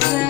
Yes.